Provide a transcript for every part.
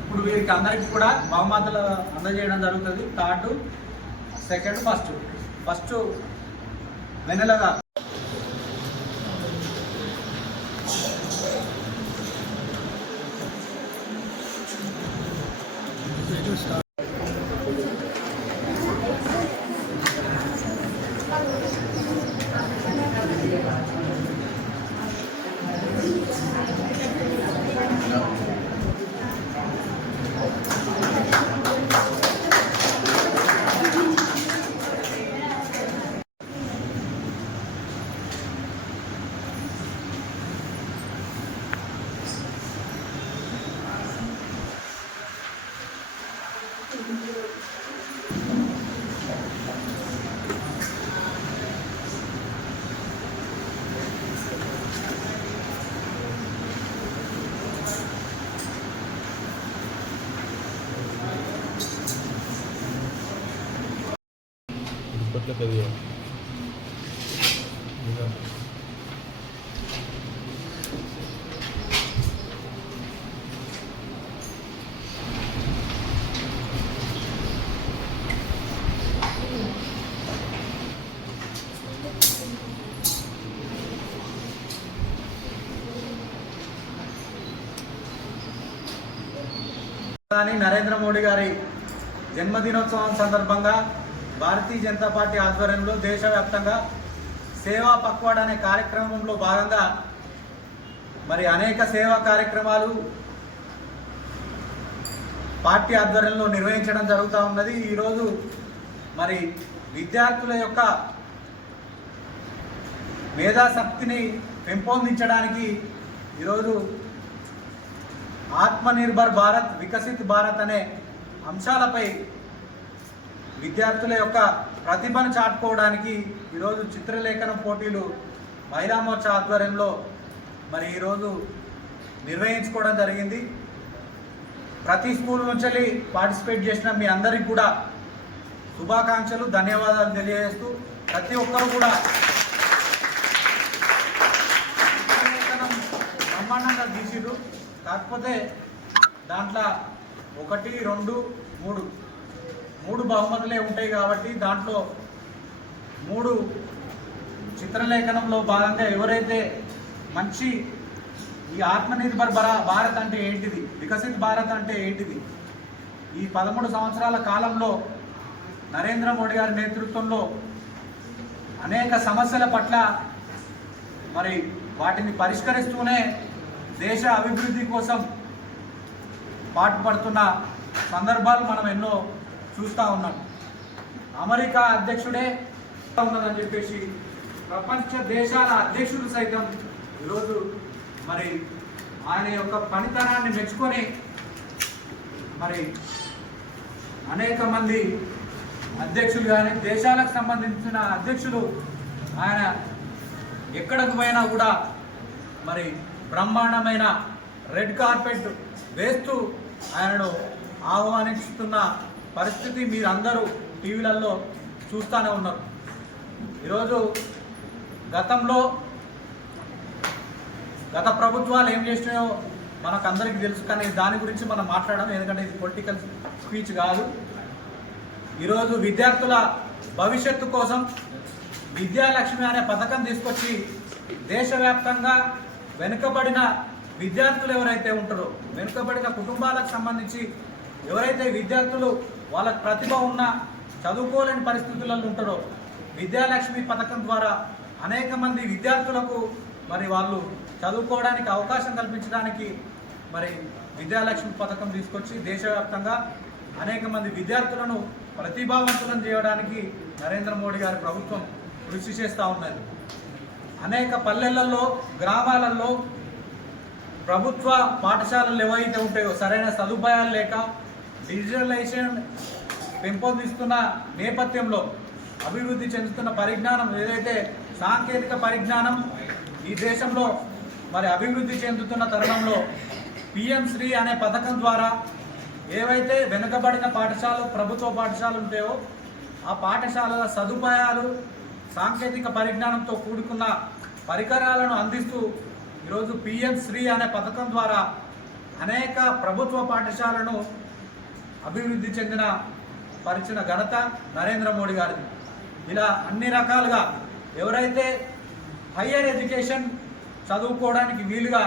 ఇప్పుడు వీరికి అందరికి కూడా బహుమతులు అందజేయడం జరుగుతుంది. Third second first. ఫస్ట్ వెనలగా ఇప్పట్లో పెరిగా ప్రధాని నరేంద్ర మోడీ గారి జన్మదినోత్సవం సందర్భంగా భారతీయ జనతా పార్టీ ఆధ్వర్యంలో దేశవ్యాప్తంగా సేవా పక్వాడ్ అనే కార్యక్రమంలో భాగంగా మరి అనేక సేవా కార్యక్రమాలు పార్టీ ఆధ్వర్యంలో నిర్వహించడం జరుగుతూ ఉన్నది. ఈరోజు మరి విద్యార్థుల యొక్క మేధాశక్తిని పెంపొందించడానికి ఈరోజు ఆత్మనిర్భర్ భారత్ వికసిత్ భారత్ అనే అంశాలపై విద్యార్థుల యొక్క ప్రతిభను చాటుకోవడానికి ఈరోజు చిత్రలేఖనం పోటీలు మహిళా మోర్చా ఆధ్వర్యంలో మరి ఈరోజు నిర్వహించుకోవడం జరిగింది. ప్రతి స్కూల్ నుంచి పార్టిసిపేట్ చేసిన మీ అందరికి కూడా శుభాకాంక్షలు ధన్యవాదాలు తెలియజేస్తూ ప్రతి ఒక్కరు కూడా చిత్రలేఖనం బ్రహ్మాండంగా తీసిరు కాకపోతే దాంట్లో ఒకటి రెండు మూడు మూడు బహుమతులే ఉంటాయి కాబట్టి దాంట్లో మూడు చిత్రలేఖనంలో భాగంగా ఎవరైతే మంచి ఈ ఆత్మనిర్భర్ భర- భారత్ అంటే ఏంటిది? వికసిత్ భారత్ అంటే ఏంటిది? ఈ పదమూడు సంవత్సరాల కాలంలో నరేంద్ర మోడీ గారి నేతృత్వంలో అనేక సమస్యల పట్ల మరి వాటిని పరిష్కరిస్తూనే దేశ అభివృద్ధి కోసం పాటుపడుతున్న సందర్భాలు మనం ఎన్నో చూస్తూ ఉన్నాడు అమెరికా అధ్యక్షుడే ఉన్నదని చెప్పేసి ప్రపంచ దేశాల అధ్యక్షుడు సైతం ఈరోజు మరి ఆయన యొక్క పనితనాన్ని మెచ్చుకొని మరి అనేక మంది అధ్యక్షులు కానీ దేశాలకు సంబంధించిన అధ్యక్షులు ఆయన ఎక్కడికి పోయినా కూడా మరి బ్రహ్మాండమైన రెడ్ కార్పెట్ వేస్తూ ఆయనను ఆహ్వానిస్తున్న పరిస్థితి మీరందరూ టీవీలలో చూస్తూనే ఉన్నారు. ఈరోజు గతంలో గత ప్రభుత్వాలు ఏం చేసినాయో మనకు అందరికీ తెలుసు కానీ దాని గురించి మనం మాట్లాడడం ఎందుకంటే ఇది పొలిటికల్ స్పీచ్ కాదు. ఈరోజు విద్యార్థుల భవిష్యత్తు కోసం విద్యాలక్ష్మి అనే పథకం తీసుకొచ్చి దేశవ్యాప్తంగా వెనుకబడిన విద్యార్థులు ఎవరైతే ఉంటారో వెనుకబడిన కుటుంబాలకు సంబంధించి ఎవరైతే విద్యార్థులు వాళ్ళకి ప్రతిభ ఉన్న చదువుకోలేని పరిస్థితులలో ఉంటారో విద్యాలక్ష్మి పథకం ద్వారా అనేక మంది విద్యార్థులకు మరి వాళ్ళు చదువుకోవడానికి అవకాశం కల్పించడానికి మరి విద్యాలక్ష్మి పథకం తీసుకొచ్చి దేశవ్యాప్తంగా అనేక మంది విద్యార్థులను ప్రతిభావంతులను చేయడానికి నరేంద్ర మోడీ గారి ప్రభుత్వం కృషి చేస్తూ ఉన్నది. అనేక పల్లెలలో గ్రామాలలో ప్రభుత్వ పాఠశాలలు ఏవైతే ఉంటాయో సరైన సదుపాయాలు లేక డిజిటలైజేషన్ పెంపొందిస్తున్న నేపథ్యంలో అభివృద్ధి చెందుతున్న పరిజ్ఞానం ఏదైతే సాంకేతిక పరిజ్ఞానం ఈ దేశంలో మరి అభివృద్ధి చెందుతున్న తరుణంలో పిఎం శ్రీ అనే పథకం ద్వారా ఏవైతే వెనుకబడిన పాఠశాలలు ప్రభుత్వ పాఠశాలలు ఉంటాయో ఆ పాఠశాలల సదుపాయాలు సాంకేతిక పరిజ్ఞానంతో కూడుకున్న పరికరాలను అందిస్తూ ఈరోజు పిఎం శ్రీ అనే పథకం ద్వారా అనేక ప్రభుత్వ పాఠశాలను అభివృద్ధి చెందిన పరిచిన ఘనత నరేంద్ర మోడీ గారిది. ఇలా అన్ని రకాలుగా ఎవరైతే హయ్యర్ ఎడ్యుకేషన్ చదువుకోవడానికి వీలుగా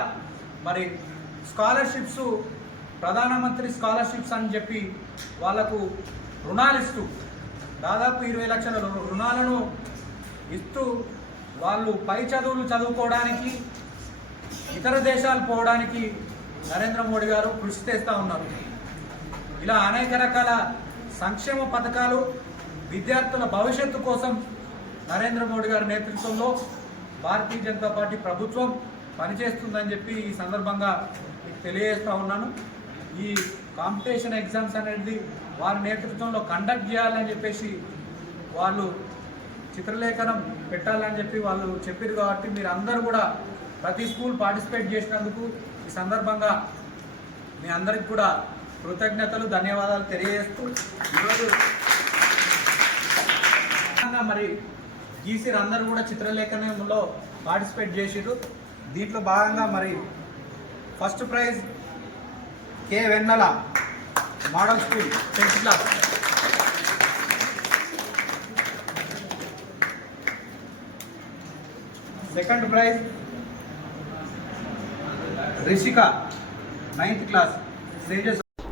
మరి స్కాలర్షిప్స్ ప్రధానమంత్రి స్కాలర్షిప్స్ అని చెప్పి వాళ్ళకు రుణాలు ఇస్తూ దాదాపు ఇరవై లక్షల రుణాలను ఇస్తూ వాళ్ళు పై చదువులు చదువుకోవడానికి ఇతర దేశాలు పోవడానికి నరేంద్ర మోడీ గారు కృషి చేస్తూ ఉన్నారు. ఇలా అనేక రకాల సంక్షేమ పథకాలు విద్యార్థుల భవిష్యత్తు కోసం నరేంద్ర మోడీ గారి నేతృత్వంలో భారతీయ జనతా పార్టీ ప్రభుత్వం పనిచేస్తుందని చెప్పి ఈ సందర్భంగా మీకు తెలియజేస్తూ ఉన్నాను. ఈ కాంపిటీషన్ ఎగ్జామ్స్ అనేది వారి నేతృత్వంలో కండక్ట్ చేయాలని చెప్పేసి వాళ్ళు చిత్రలేఖనం పెట్టాలని చెప్పి వాళ్ళు చెప్పారు కాబట్టి మీరు అందరూ కూడా ప్రతి స్కూల్ పార్టిసిపేట్ చేసినందుకు ఈ సందర్భంగా మీ అందరికి కూడా కృతజ్ఞతలు ధన్యవాదాలు తెలియజేస్తూ ఈరోజు మరి గీసీర్ అందరూ కూడా చిత్రలేఖనంలో పార్టిసిపేట్ చేసిర్రు. దీంట్లో భాగంగా మరి first prize K Vennela model school tenth class. Second prize Rishika ninth class. Sreejesh